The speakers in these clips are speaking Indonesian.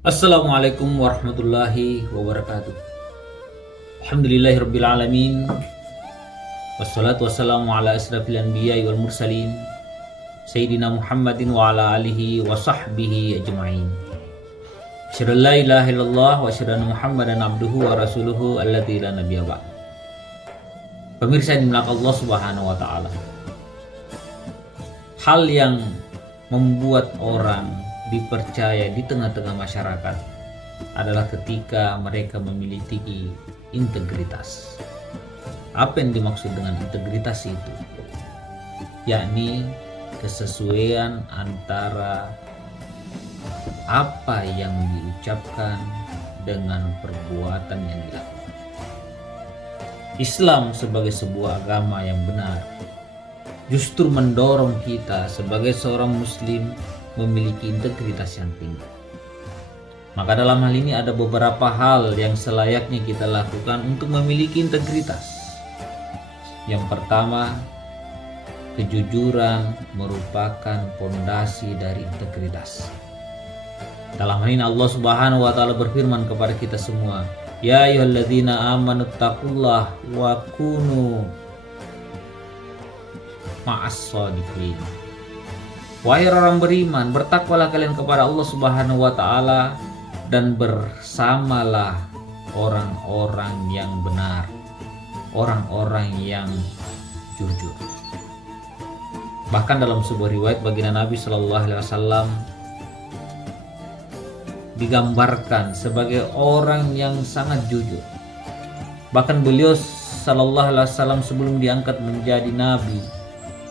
Assalamualaikum warahmatullahi wabarakatuh. Alhamdulillahirabbil alamin. Wassalatu wassalamu ala asrafil anbiya'i wal mursalin Sayyidina Muhammadin wa ala alihi wa sahbihi ajma'in. Asyhadu an la ilaha illallah wa asyhadu anna Muhammadan abduhu wa rasuluhu alladzi la nabiyya ba'd. Pemirsa yang dimuliakan Allah Subhanahu wa taala. Hal yang membuat orang dipercaya di tengah-tengah masyarakat adalah ketika mereka memiliki integritas. Apa yang dimaksud dengan integritas itu? Yakni kesesuaian antara apa yang diucapkan dengan perbuatan yang dilakukan. Islam sebagai sebuah agama yang benar justru mendorong kita sebagai seorang muslim memiliki integritas yang tinggi. Maka dalam hal ini ada beberapa hal yang selayaknya kita lakukan untuk memiliki integritas. Yang pertama, kejujuran merupakan pondasi dari integritas. Dalam hal ini Allah Subhanahu wa taala berfirman kepada kita semua, "Ya ayyuhalladzina amanu taqullaha wa kunu ma'as shadiqin." Wahai orang beriman, bertakwalah kalian kepada Allah Subhanahu wa taala dan bersamalah orang-orang yang benar, orang-orang yang jujur. Bahkan dalam sebuah riwayat baginda Nabi Shallallahu alaihi wasallam digambarkan sebagai orang yang sangat jujur. Bahkan beliau Shallallahu alaihi wasallam sebelum diangkat menjadi nabi,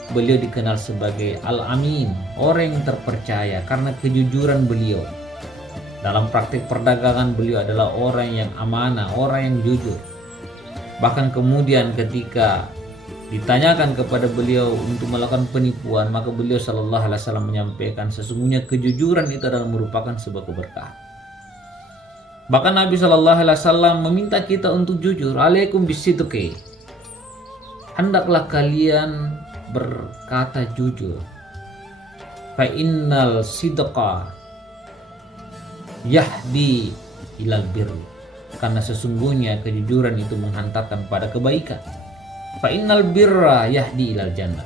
beliau dikenal sebagai Al-Amin, orang yang terpercaya karena kejujuran beliau. Dalam praktik perdagangan beliau adalah orang yang amanah, orang yang jujur. Bahkan kemudian ketika ditanyakan kepada beliau untuk melakukan penipuan, maka beliau Shallallahu alaihi wasallam menyampaikan sesungguhnya kejujuran itu adalah merupakan sebuah keberkahan. Bahkan Nabi Shallallahu alaihi wasallam meminta kita untuk jujur, alaikum bisidqi. Hendaklah kalian berkata jujur. Fa innal sidqa yahdi ilal birri. Karena sesungguhnya kejujuran itu menghantarkan pada kebaikan. Fa innal birra yahdi ilal jannah.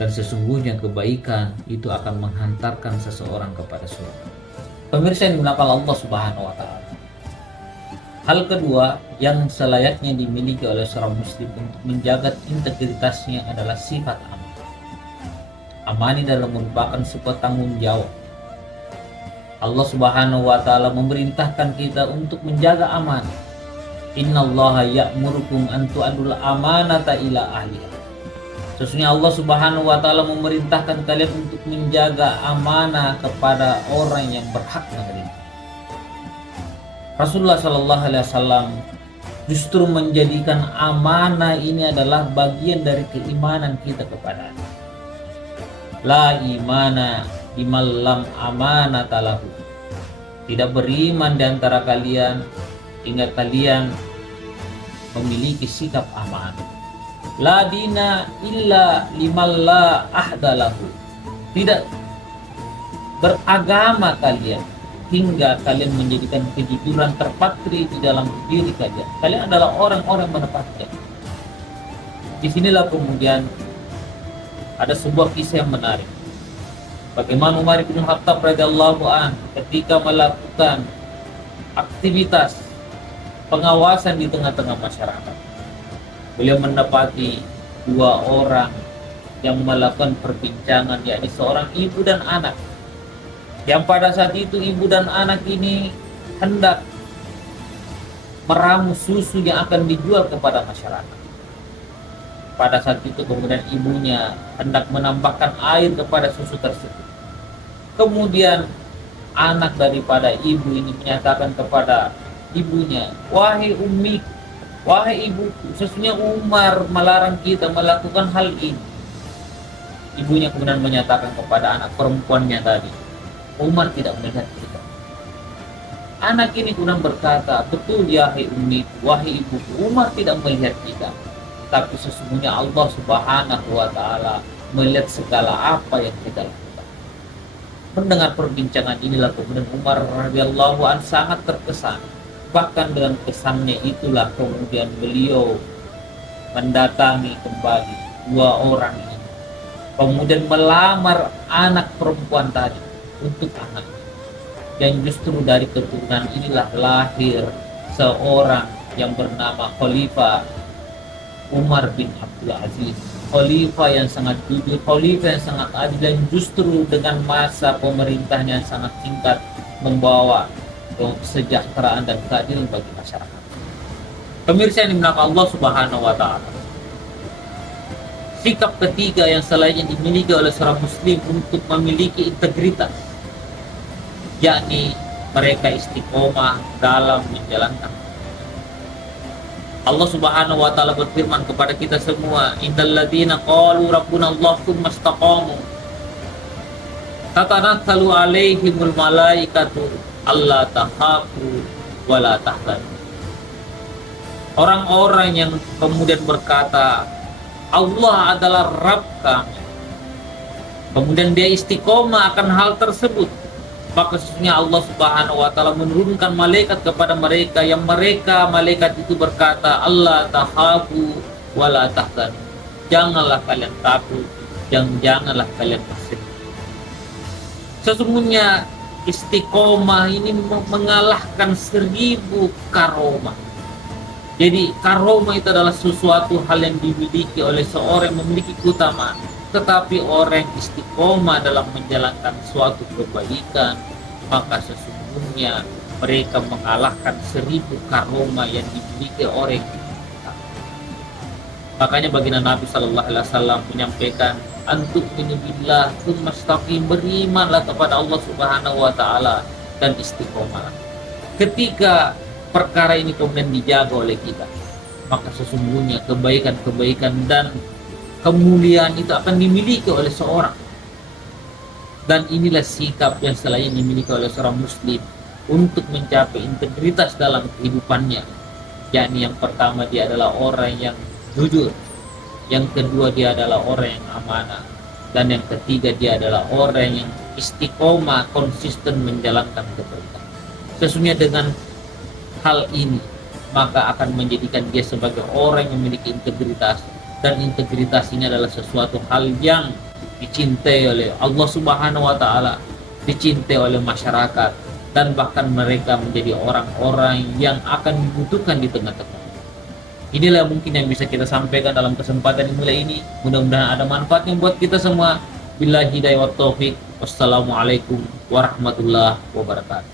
Dan sesungguhnya kebaikan itu akan menghantarkan seseorang kepada surga. Pemirsa yang dimuliakan Allah Subhanahu wa taala. Hal kedua yang selayaknya dimiliki oleh seorang muslim untuk menjaga integritasnya adalah sifat amanah. Amanah adalah merupakan sebuah tanggung jawab. Allah Subhanahu wa taala memerintahkan kita untuk menjaga amanah. Innallaha ya'murukum an tu'adul amanata ila ahliha. Sesungguhnya Allah Subhanahu wa taala memerintahkan kalian untuk menjaga amanah kepada orang yang berhak menerima. Rasulullah Shallallahu alaihi wasallam justru menjadikan amanah ini adalah bagian dari keimanan kita kepada Allah. La imana liman lam amanata lahu. Tidak beriman di antara kalian hingga kalian memiliki sikap amanah. La dina illa liman la ahda lahu. Tidak beragama kalian hingga kalian menjadikan kejujuran terpatri di dalam diri kalian. Kalian adalah orang-orang menepatkan. Disinilah kemudian ada sebuah kisah yang menarik. Bagaimana Umar bin Khattab radhiyallahu an ketika melakukan aktivitas pengawasan di tengah-tengah masyarakat. Beliau mendapati dua orang yang melakukan perbincangan, yakni seorang ibu dan anak. Yang pada saat itu ibu dan anak ini hendak meramu susu yang akan dijual kepada masyarakat. Pada saat itu kemudian ibunya hendak menambahkan air kepada susu tersebut. Kemudian anak daripada ibu ini menyatakan kepada ibunya, "Wahai ummi, wahai ibuku, sesungguhnya Umar melarang kita melakukan hal ini." Ibunya kemudian menyatakan kepada anak perempuannya tadi, "Umar tidak melihat kita." Anak ini kemudian berkata, "Betul ya hai ummi, wahai ibuku, Umar tidak melihat kita. Tapi sesungguhnya Allah Subhanahu wa taala melihat segala apa yang kita lakukan." Mendengar perbincangan inilah kemudian Umar radhiyallahu an sangat terkesan. Bahkan dengan kesannya itulah kemudian beliau mendatangi kembali dua orang ini, kemudian melamar anak perempuan tadi untuk anak, dan justru dari keturunan inilah lahir seorang yang bernama Khalifah Umar bin Abdul Aziz, Khalifah yang sangat jujur, Khalifah yang sangat adil, dan justru dengan masa pemerintahnya yang sangat singkat membawa kesejahteraan dan keadilan bagi masyarakat. Pemirsa yang dimuliakan Allah Subhanahu wa taala. Sikap ketiga yang selainnya dimiliki oleh seorang muslim untuk memiliki integritas, yakni mereka istiqomah dalam menjalankan. Allah Subhanahu wa taala berfirman kepada kita semua, "Innal ladzina qalu rabbuna Allah tsumma istaqamu tatanazzalu 'alaihimul malaikatu alla takhafu wa la tahzanu." Orang-orang yang kemudian berkata, Allah adalah Rabb kami, kemudian dia istiqomah akan hal tersebut, maka sesungguhnya Allah Subhanahu wa taala menurunkan malaikat kepada mereka, yang malaikat itu berkata, Allah takhafu wa la tahzanu. Janganlah kalian takut, janganlah kalian bersedih. Sesungguhnya istiqomah ini mengalahkan 1000 karomah. Jadi karomah itu adalah sesuatu hal yang dimiliki oleh seorang yang memiliki keutamaan. Tetapi orang yang istiqomah dalam menjalankan suatu kebaikan, maka sesungguhnya mereka mengalahkan 1000 karomah yang dimiliki orang. Makanya baginda Nabi Shallallahu Alaihi Wasallam menyampaikan, antuk billah tsumma istaqim, berimanlah kepada Allah Subhanahu Wa Taala dan istiqomah. Ketika perkara ini kemudian dijaga oleh kita, maka sesungguhnya kebaikan-kebaikan dan kemuliaan itu akan dimiliki oleh seorang. Dan inilah sikap yang selain dimiliki oleh seorang muslim untuk mencapai integritas dalam kehidupannya, yakni yang pertama dia adalah orang yang jujur, yang kedua dia adalah orang yang amanah, dan yang ketiga dia adalah orang yang istiqomah konsisten menjalankan kebaikan. Sesungguhnya dengan hal ini maka akan menjadikan dia sebagai orang yang memiliki integritas, dan integritas ini adalah sesuatu hal yang dicintai oleh Allah Subhanahu wa taala, dicintai oleh masyarakat, dan bahkan mereka menjadi orang-orang yang akan dibutuhkan di tengah-tengah. Inilah mungkin yang bisa kita sampaikan dalam kesempatan yang mulia ini. Mudah-mudahan ada manfaatnya buat kita semua. Billahi hidayah wa taufik. Wassalamualaikum warahmatullahi wabarakatuh.